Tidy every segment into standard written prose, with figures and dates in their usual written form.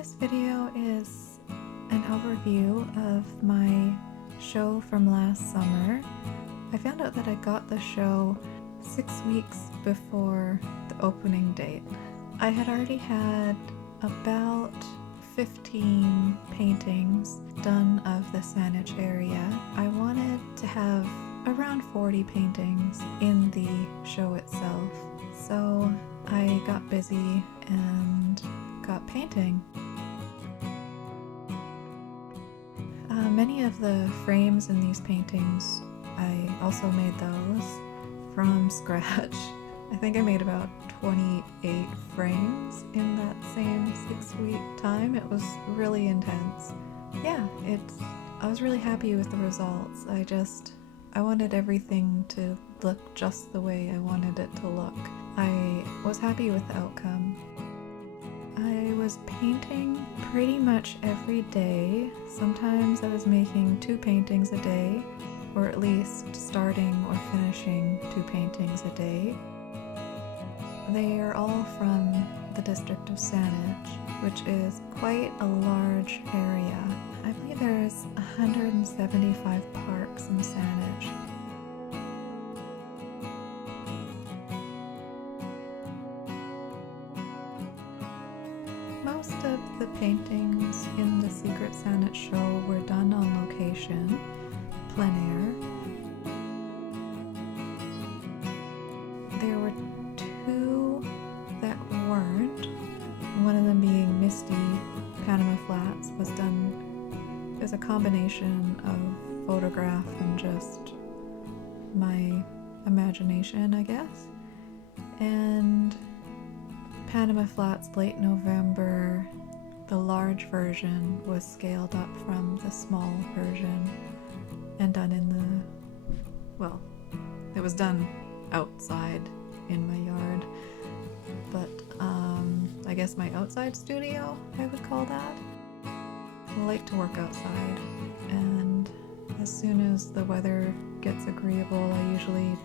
This video is an overview of my show from last summer. I found out that I got the show 6 weeks before the opening date. I had already had about 15 paintings done of the Saanich area. I wanted to have around 40 paintings in the show itself, so I got busy and got painting. Many of the frames in these paintings, I also made those from scratch. I think I made about 28 frames in that same 6-week time. It was really intense. Yeah, I was really happy with the results. I wanted everything to look just the way I wanted it to look. I was happy with the outcome. I was painting pretty much every day. Sometimes I was making 2 paintings a day, or at least starting or finishing 2 paintings a day. They are all from the district of Saanich, which is quite a large area. I believe there's 175 parks in Saanich. Most of the paintings in the Secret Saanich show were done on location, plein air. There were 2 that weren't, one of them being Misty Panama Flats was done as a combination of photograph and just my imagination, I guess. And Panama Flats late November, the large version was scaled up from the small version and done it was done outside in my yard, but I guess my outside studio, I would call that. I like to work outside, and as soon as the weather gets agreeable, I usually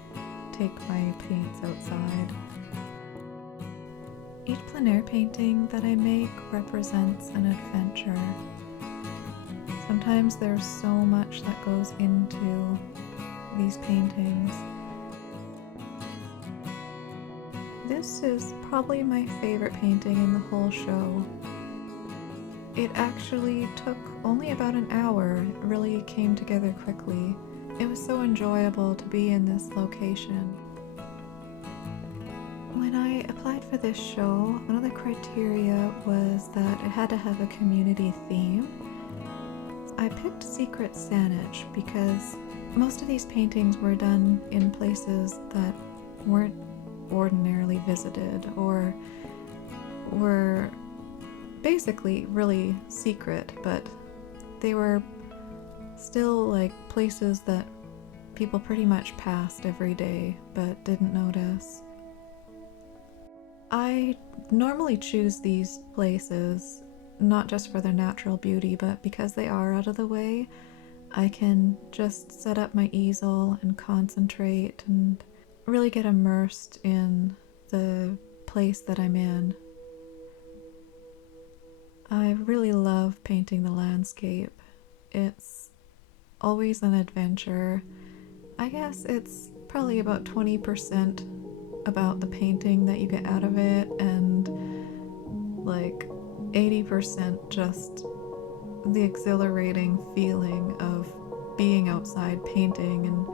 take my paints outside. Each plein air painting that I make represents an adventure. Sometimes there's so much that goes into these paintings. This is probably my favorite painting in the whole show. It actually took only about an hour. It really came together quickly. It was so enjoyable to be in this location. When I applied for this show, one of the criteria was that it had to have a community theme. I picked Secret Saanich because most of these paintings were done in places that weren't ordinarily visited or were basically really secret, but they were still like places that people pretty much passed every day but didn't notice. I normally choose these places not just for their natural beauty, but because they are out of the way, I can just set up my easel and concentrate and really get immersed in the place that I'm in. I really love painting the landscape. It's always an adventure. I guess it's probably about 20% about the painting that you get out of it, and like 80% just the exhilarating feeling of being outside painting and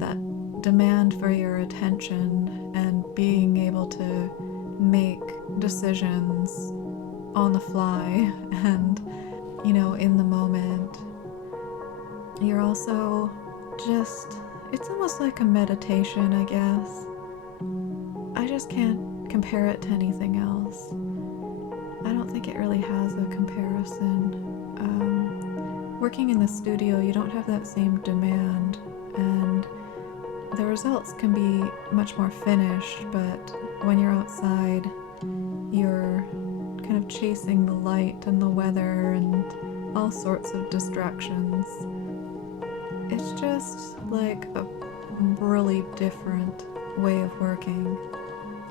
that demand for your attention and being able to make decisions on the fly and, in the moment. You're also it's almost like a meditation, I guess. I just can't compare it to anything else. I don't think it really has a comparison. Working in the studio, you don't have that same demand, and the results can be much more finished, but when you're outside, you're kind of chasing the light and the weather and all sorts of distractions. It's just like a really different way of working.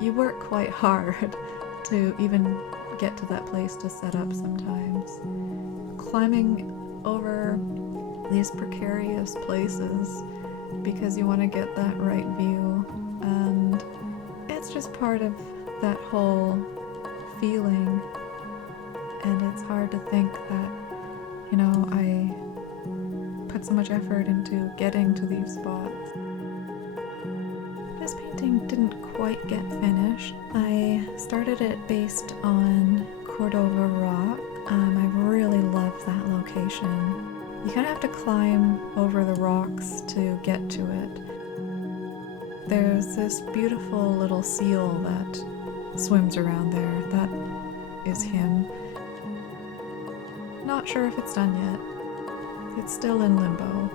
You work quite hard to even get to that place to set up sometimes. Climbing over these precarious places because you want to get that right view, and it's just part of that whole feeling. And it's hard to think that, I put so much effort into getting to these spots. This painting didn't quite get finished. I started it based on Cordova Rock. I really love that location. You kind of have to climb over the rocks to get to it. There's this beautiful little seal that swims around there. That is him. Not sure if it's done yet. It's still in limbo.